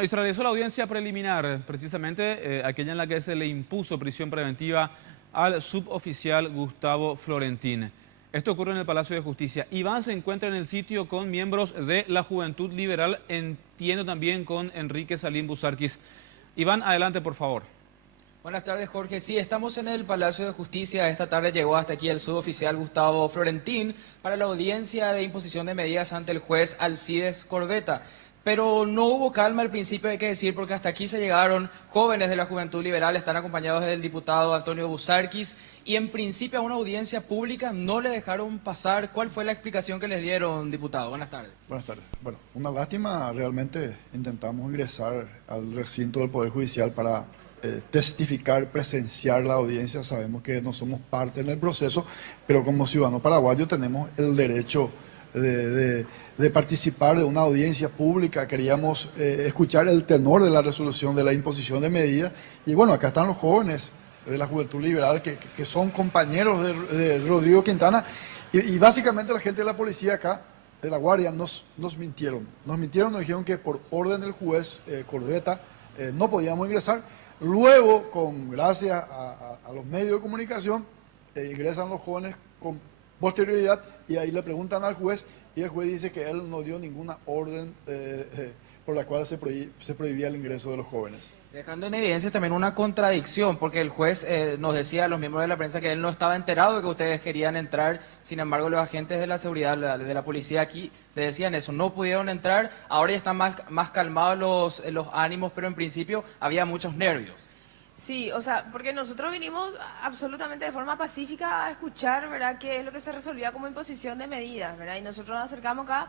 Bueno, y se realizó la audiencia preliminar, precisamente aquella en la que se le impuso prisión preventiva al suboficial Gustavo Florentín. Esto ocurre en el Palacio de Justicia. Iván se encuentra en el sitio con miembros de la Juventud Liberal, entiendo también con Enrique Salim Busarquis. Iván, adelante, por favor. Buenas tardes, Jorge. Sí, estamos en el Palacio de Justicia. Esta tarde llegó hasta aquí el suboficial Gustavo Florentín para la audiencia de imposición de medidas ante el juez Alcides Corbeta. Pero no hubo calma al principio, hay que decir, porque hasta aquí se llegaron jóvenes de la Juventud Liberal, están acompañados del diputado Antonio Busarquis, y en principio a una audiencia pública no le dejaron pasar. ¿Cuál fue la explicación que les dieron, diputado? Buenas tardes. Buenas tardes. Bueno, una lástima, realmente intentamos ingresar al recinto del Poder Judicial para testificar, presenciar la audiencia. Sabemos que no somos parte en el proceso, pero como ciudadanos paraguayos tenemos el derecho de participar de una audiencia pública. Queríamos escuchar el tenor de la resolución de la imposición de medidas. Y bueno, acá están los jóvenes de la Juventud Liberal que son compañeros de Rodrigo Quintana. Y básicamente la gente de la policía acá, de la Guardia, nos mintieron. Nos dijeron que por orden del juez Corbeta no podíamos ingresar. Luego, gracias a los medios de comunicación, ingresan los jóvenes con posterioridad y ahí le preguntan al juez y el juez dice que él no dio ninguna orden por la cual se prohibía el ingreso de los jóvenes. Dejando en evidencia también una contradicción, porque el juez nos decía a los miembros de la prensa que él no estaba enterado de que ustedes querían entrar. Sin embargo, los agentes de la seguridad, de la policía aquí, le decían eso, no pudieron entrar. Ahora ya están más calmados los ánimos, pero en principio había muchos nervios. Sí, o sea, porque nosotros vinimos absolutamente de forma pacífica a escuchar, ¿verdad?, qué es lo que se resolvía como imposición de medidas, ¿verdad? Y nosotros nos acercamos acá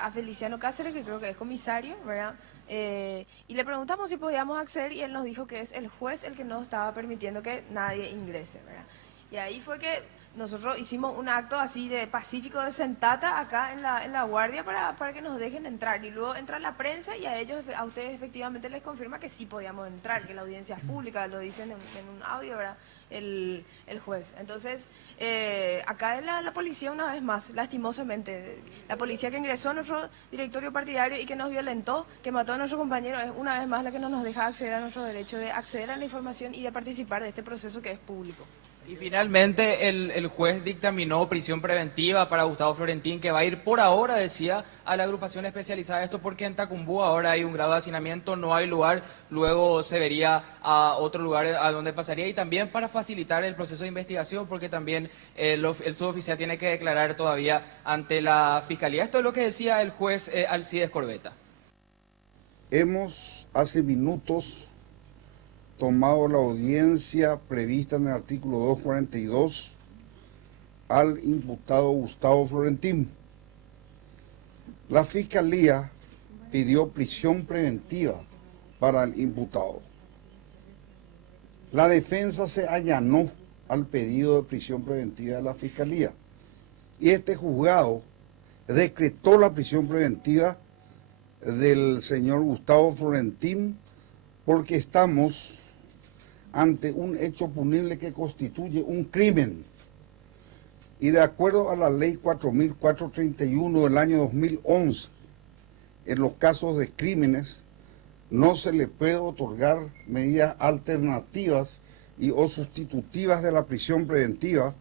a Feliciano Cáceres, que creo que es comisario, ¿verdad? Y le preguntamos si podíamos acceder y él nos dijo que es el juez el que no estaba permitiendo que nadie ingrese, ¿verdad? Y ahí fue que nosotros hicimos un acto así de pacífico, de sentata acá en la guardia para que nos dejen entrar. Y luego entra la prensa y a ustedes efectivamente les confirma que sí podíamos entrar, que la audiencia es pública, lo dicen en un audio, ¿verdad?, el juez. Entonces, acá es la policía una vez más, lastimosamente. La policía que ingresó a nuestro directorio partidario y que nos violentó, que mató a nuestro compañero, es una vez más la que no nos deja acceder a nuestro derecho de acceder a la información y de participar de este proceso que es público. Y finalmente el juez dictaminó prisión preventiva para Gustavo Florentín, que va a ir por ahora, decía, a la agrupación especializada. Esto porque en Tacumbú ahora hay un grado de hacinamiento, no hay lugar, luego se vería a otro lugar a donde pasaría, y también para facilitar el proceso de investigación, porque también el suboficial tiene que declarar todavía ante la Fiscalía. Esto es lo que decía el juez Alcides Corbeta. Hemos hace minutos tomado la audiencia prevista en el artículo 242 al imputado Gustavo Florentín. La Fiscalía pidió prisión preventiva para el imputado. La defensa se allanó al pedido de prisión preventiva de la Fiscalía y este juzgado decretó la prisión preventiva del señor Gustavo Florentín porque estamos ante un hecho punible que constituye un crimen. Y de acuerdo a la ley 4431 del año 2011, en los casos de crímenes no se le puede otorgar medidas alternativas o sustitutivas de la prisión preventiva.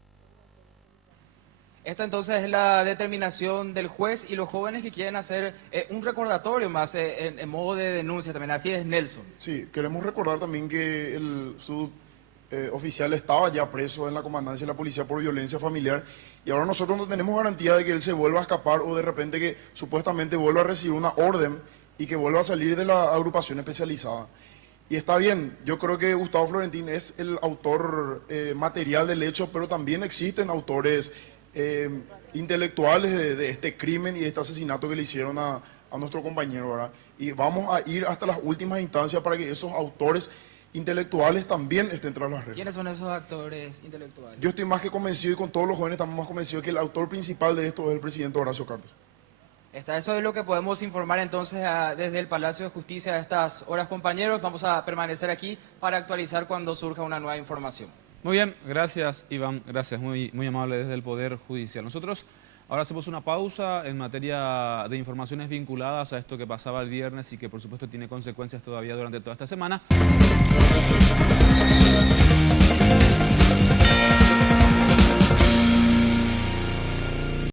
Esta entonces es la determinación del juez y los jóvenes que quieren hacer un recordatorio más en modo de denuncia también. Así es, Nelson. Sí, queremos recordar también que el suboficial estaba ya preso en la comandancia de la policía por violencia familiar y ahora nosotros no tenemos garantía de que él se vuelva a escapar o de repente que supuestamente vuelva a recibir una orden y que vuelva a salir de la agrupación especializada. Y está bien, yo creo que Gustavo Florentín es el autor material del hecho, pero también existen autores intelectuales de este crimen y de este asesinato que le hicieron a nuestro compañero, ¿verdad? Y vamos a ir hasta las últimas instancias para que esos autores intelectuales también estén tras las reglas. ¿Quiénes son esos actores intelectuales? Yo estoy más que convencido y con todos los jóvenes estamos más convencidos que el autor principal de esto es el presidente Horacio Cartes. Eso es lo que podemos informar entonces desde el Palacio de Justicia a estas horas, compañeros. Vamos a permanecer aquí para actualizar cuando surja una nueva información. Muy bien, gracias Iván, gracias, muy amable desde el Poder Judicial. Nosotros Ahora hacemos una pausa en materia de informaciones vinculadas a esto que pasaba el viernes y que por supuesto tiene consecuencias todavía durante toda esta semana.